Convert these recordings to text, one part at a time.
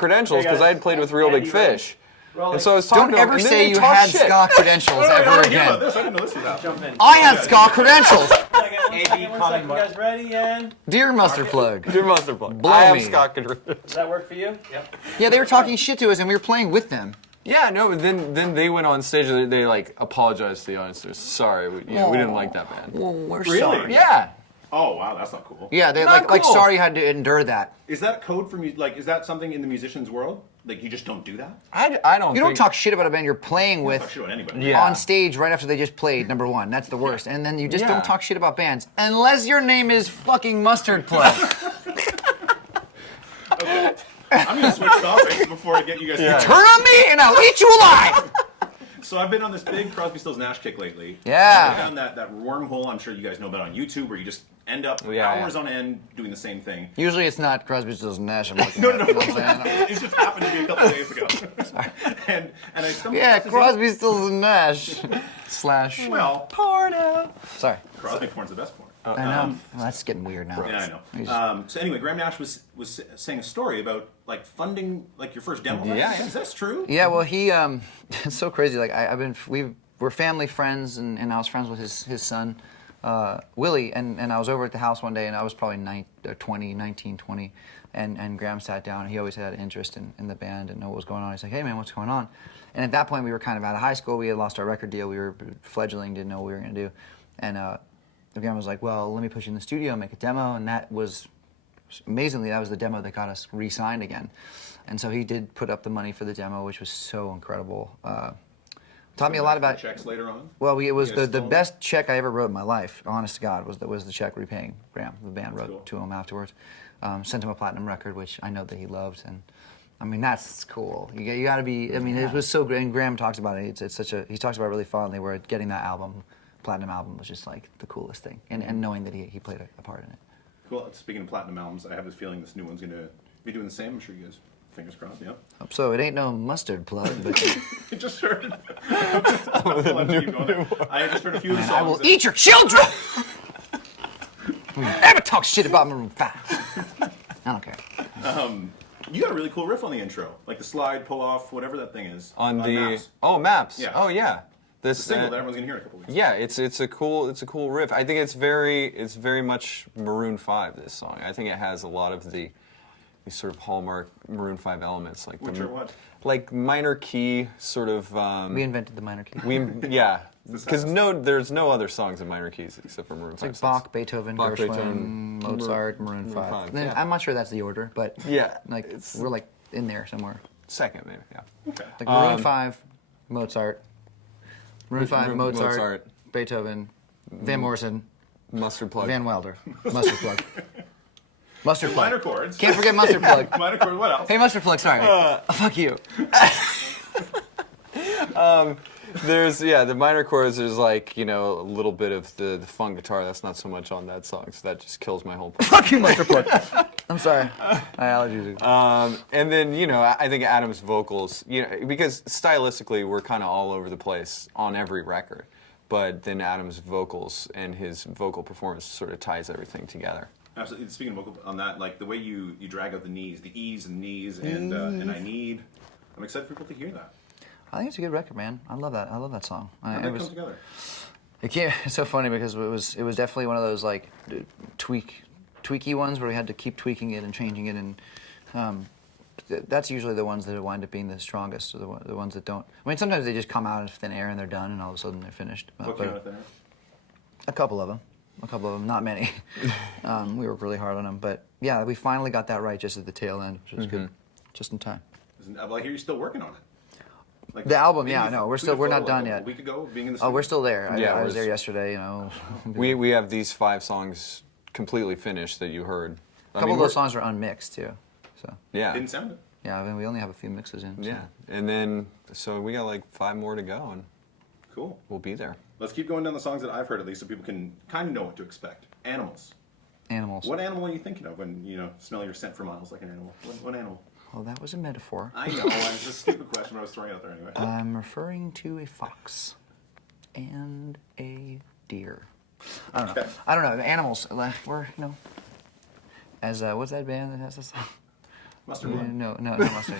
credentials because I had played with Real Big Fish. And so I was talking Don't to him, ever and then say they you talk had shit. ska credentials ever again. I didn't know this was happening. Jump in. I have ska credentials. AB, you guys ready? And Dear Mustard Plug. Dear Mustard Plug. Blow I have me. Scott credentials. does that work for you? Yep. Yeah, they were talking shit to us, and we were playing with them. Yeah, no, but then they went on stage and they like apologized to the audience. They're sorry, we didn't like that band. Well, we're Really? sorry. Yeah. Oh wow, that's not cool. Yeah, they Not like cool. sorry you had to endure that. Is that code for like? Is that something in the musician's world? Like you just don't do that? I don't. You don't think- talk shit about a band you're playing with Talk shit about anybody. Yeah. on stage right after they just played. Number one, that's the worst. And then you just Yeah. don't talk shit about bands unless your name is fucking Mustard Plug. I'm gonna switch topics before I get you guys. Turn on me and I'll eat you alive. So I've been on this big Crosby, Stills, Nash kick lately. Yeah. I found that wormhole. I'm sure you guys know about on YouTube, where you just end up hours on end doing the same thing. Usually it's not Crosby, Stills, and Nash. I'm looking No, at, no, you know what I'm saying? it just happened to be a couple of days ago. and I stumbled Yeah, across this- Crosby, Stills, and Nash. Slash. Well, Porno. Sorry. Crosby porn's the best porn. I know. Well, that's getting weird now. Yeah, I know. So anyway, Graham Nash was saying a story about like funding like your first demo. Yeah. Is that true? Yeah, well, he it's so crazy. Like we're family friends, and I was friends with his son, Willie, and I was over at the house one day, and I was probably 19, 20, and Graham sat down. And he always had an interest in the band and know what was going on. He's like, hey man, what's going on? And at that point, we were kind of out of high school. We had lost our record deal. We were fledgling, didn't know what we were gonna do, and Graham was like, well, let me put you in the studio, make a demo, and that was. Amazingly, that was the demo that got us re-signed again. And so he did put up the money for the demo, which was so incredible. Taught me a lot about... Checks later on? Well, it was You the guys still- best check I ever wrote in my life, honest to God, was the check repaying Graham. The band wrote cool. to him afterwards. Sent him a platinum record, which I know that he loved. And I mean, that's cool. You got to be... I mean, it was so great. And Graham talks about it. It's such a... He talks about it really fondly, where getting that album, platinum album, was just like the coolest thing. And knowing that he played a part in it. Cool. Speaking of platinum albums, I have this feeling this new one's going to be doing the same. I'm sure you guys, fingers crossed, yeah. So it ain't no Mustard Plug, but... I just heard. I'll let you keep going. I just heard a few of the songs. I will that- eat your children! Never talk shit about Maroon 5. I don't care. You got a really cool riff on the intro, like the slide, pull off, whatever that thing is. On the Maps. Maps. Yeah. Oh yeah. This The single that everyone's gonna hear in a couple weeks. Yeah, it's a cool riff. I think it's very much Maroon 5. This song. I think it has a lot of these sort of hallmark Maroon 5 elements, like Which are what? Like minor key sort of. We invented the minor key. Yeah, because there's no other songs in minor keys except for Maroon 5. Like Bach, Beethoven, Bach, Gershwin, Beethoven, Mozart, Maroon 5. 5, Then, yeah. I'm not sure that's the order, but Yeah, like we're like in there somewhere. Second maybe. Yeah. Okay. Like Maroon 5, Mozart, Maroon 5, Mozart, Mozart. Beethoven, Van Morrison, Mustard Plug. Van Wilder, Mustard Plug, Mustard Plug. Minor chords. Can't forget Mustard Plug. Minor chords. What else? Hey, Mustard Plug, sorry. Fuck you. There's the minor chords. There's like a little bit of the funk guitar. That's not so much on that song, so that just kills my whole point. Fuck you, Mustard Plug. I'm sorry. I allergies. And then I think Adam's vocals, because stylistically we're kind of all over the place on every record, but then Adam's vocals and his vocal performance sort of ties everything together. Absolutely. Speaking of vocal on that, like the way you drag out the knees, the E's and knees, and I need. I'm excited for people to hear that. I think it's a good record, man. I love that. I love that song. How'd that come together? It's so funny because it was definitely one of those like tweaky ones where we had to keep tweaking it and changing it, and that's usually the ones that wind up being the strongest, or the ones that don't. I mean, sometimes they just come out of thin air and they're done, and all of a sudden they're finished. What came out of there? A couple of them, not many. We worked really hard on them, but yeah, we finally got that right just at the tail end, which was good, just in time. Well, I hear you're still working on it. Like, The album, maybe yeah, you no, tweeted we're a not photo, done like, yet. A week ago, being in the Oh, studio. we're still there. Yeah, I was there yesterday. We have these 5 songs completely finished that you heard. A couple of those songs are unmixed too, so Yeah. Didn't sound it. yeah. I mean, we only have a few mixes in. So. Yeah, and then so we got like 5 more to go, and Cool. we'll be there. Let's keep going down the songs that I've heard at least, so people can kind of know what to expect. Animals. Animals. What animal are you thinking of when smell your scent for miles like an animal? What animal? Well, that was a metaphor. I know. It's a stupid question, but I was throwing it out there anyway. I'm referring to a fox and a deer. I don't know. Okay. I don't know. Animals. We're as what's that band that has this song? Mustard Blood. No, not mustard.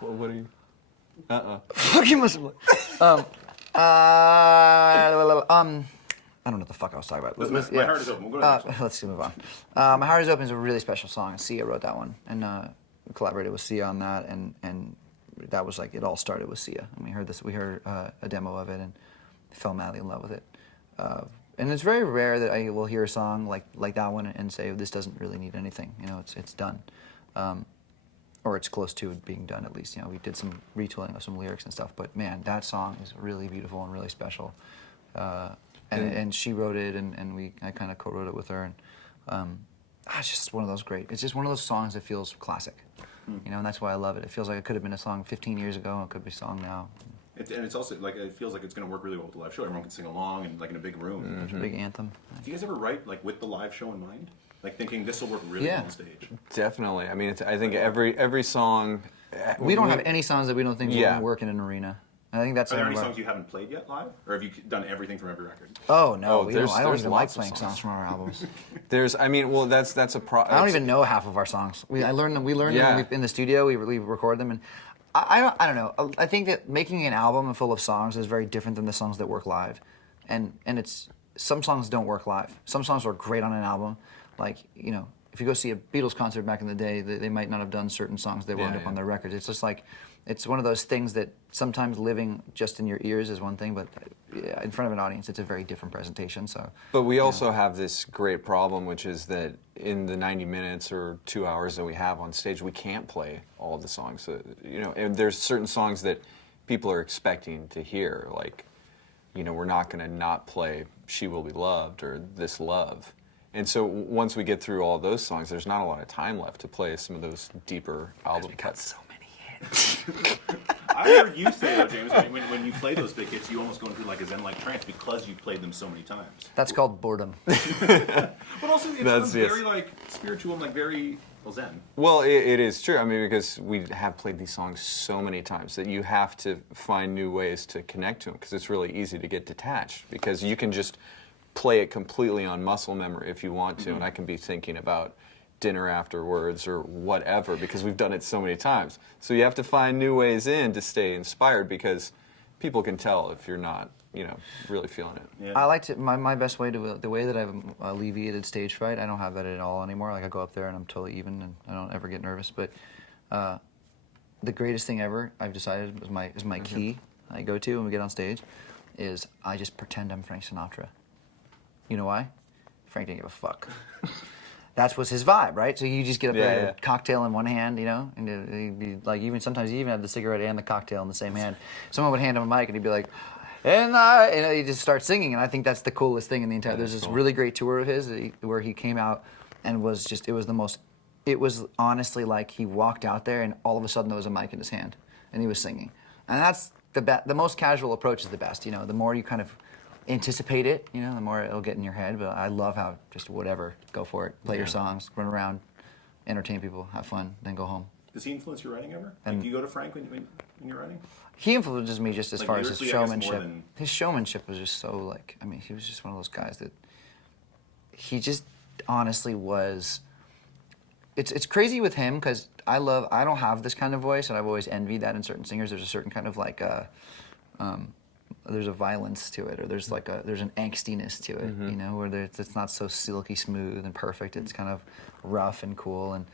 Well, what are you? Fucking mustard blood. I don't know what the fuck I was talking about. My Heart Is Open. We'll go to the next one. Let's move on. My Heart Is Open is a really special song. Sia wrote that one, and collaborated with Sia on that, and that was like, it all started with Sia. And we heard a demo of it, and fell madly in love with it. And it's very rare that I will hear a song like that one and say, this doesn't really need anything. You know, it's done. Or it's close to being done, at least. You know, we did some retooling of some lyrics and stuff, but man, that song is really beautiful and really special. And she wrote it, and I kind of co-wrote it with her, and it's just one of those it's just one of those songs that feels classic, you know, and that's why I love it. It feels like it could have been a song 15 years ago, and it could be a song now. And it's also like, it feels like it's going to work really well with the live show. Everyone can sing along and like in a big room. It's a big anthem. Do you guys ever write like with the live show in mind? Like thinking this will work really well on stage? Definitely. I mean, I think every song. We don't have any songs that we don't think will Yeah. work in an arena. I think that's Are there one any of our- songs you haven't played yet live? Or have you done everything from every record? Oh no, Oh, we don't. I don't there's even like lots of playing songs from our albums. That's a pro. I don't even know half of our songs. We learn them Yeah. in the studio. We record them, and I don't know. I think that making an album full of songs is very different than the songs that work live, and it's some songs don't work live. Some songs are great on an album, like, you know, if you go see a Beatles concert back in the day, they might not have done certain songs that wound up on their records. It's just like, it's one of those things that sometimes living just in your ears is one thing, but in front of an audience, it's a very different presentation. So, But we also have this great problem, which is that in the 90 minutes or 2 hours that we have on stage, we can't play all of the songs. So, you know, and there's certain songs that people are expecting to hear, like, you know, we're not going to not play "She Will Be Loved" or "This Love." And so once we get through all those songs, there's not a lot of time left to play some of those deeper album cuts. I heard you say though, James, when you play those big hits, you almost go into like a zen-like trance because you played them so many times. that's called boredom. But also, it's That's- very like spiritual and like very zen. Well, it is true. I mean, because we have played these songs so many times that you have to find new ways to connect to them, because it's really easy to get detached, because you can just play it completely on muscle memory if you want to, and I can be thinking about dinner afterwards or whatever, because we've done it so many times. So you have to find new ways in to stay inspired, because people can tell if you're not, you know, really feeling it. Yeah. I like to, my best way to, the way that I've alleviated stage fright, I don't have that at all anymore. Like, I go up there and I'm totally even, and I don't ever get nervous. But the greatest thing ever, I've decided, is my key I go to when we get on stage, is I just pretend I'm Frank Sinatra. You know why? Frank didn't give a fuck. That's what's his vibe, right? So you just get up there with a cocktail in one hand, you know, and he'd be like, sometimes you even have the cigarette and the cocktail in the same hand. Someone would hand him a mic and he'd be like, and he just starts singing, and I think that's the coolest thing in the entire. There's this really great tour of his where he came out and was honestly like he walked out there and all of a sudden there was a mic in his hand and he was singing, and that's the most casual approach is the best. You know, the more you kind of anticipate it, you know, the more it'll get in your head. But I love how just whatever, go for it, play your songs, run around, entertain people, have fun, then go home. Does he influence your writing ever? Like, do you go to Frank when you're writing? He influences me just as Like, far as his lyrically, I guess, more showmanship. than- His showmanship was just so, like, I mean, he was just one of those guys that he just honestly was. It's crazy with him because I don't have this kind of voice, and I've always envied that in certain singers. There's a certain kind of like there's a violence to it, or there's an angstiness to it, you know, where it's not so silky smooth and perfect. It's kind of rough and cool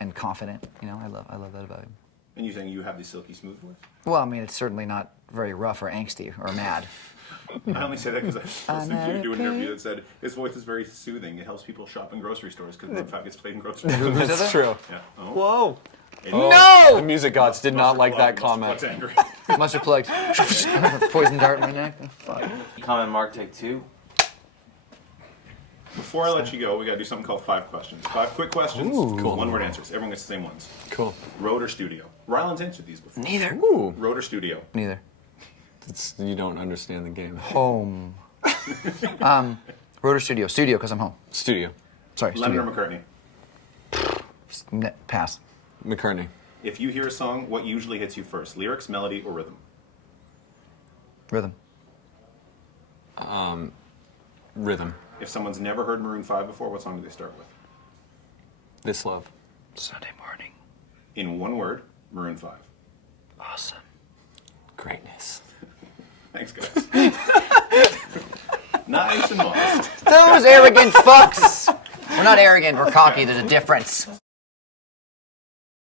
and confident. You know, I love that about him. And you're saying you have the silky smooth voice? Well, I mean, it's certainly not very rough or angsty or mad. I only say that because I was listening to you do an interview that said his voice is very soothing. It helps people shop in grocery stores because in fact it's played in grocery stores. Who said That's that? true. Yeah. Oh. Whoa. Oh. No! The music gods did not like that comment. Mustard Plug's angry. Mustard plugged. Poison dart in my neck. Fuck. Comment mark, take two. Before I let you go, we got to do something called 5 questions. 5 quick questions. Cool. 1-word answers. Everyone gets the same ones. Cool. Road or studio? Ryland's answered these before. Neither. Ooh. Road or studio? Neither. You don't understand the game. Home. Road or studio? Studio, because I'm home. Studio. Sorry, Lennon studio. or McCartney? Pass. McCartney. If you hear a song, what usually hits you first? Lyrics, melody, or rhythm? Rhythm. Rhythm. If someone's never heard Maroon 5 before, what song do they start with? This Love. Sunday morning. In one word, Maroon 5. Awesome. Greatness. Thanks, guys. Nice and modest. Those arrogant fucks. We're not arrogant, we're cocky. There's a difference.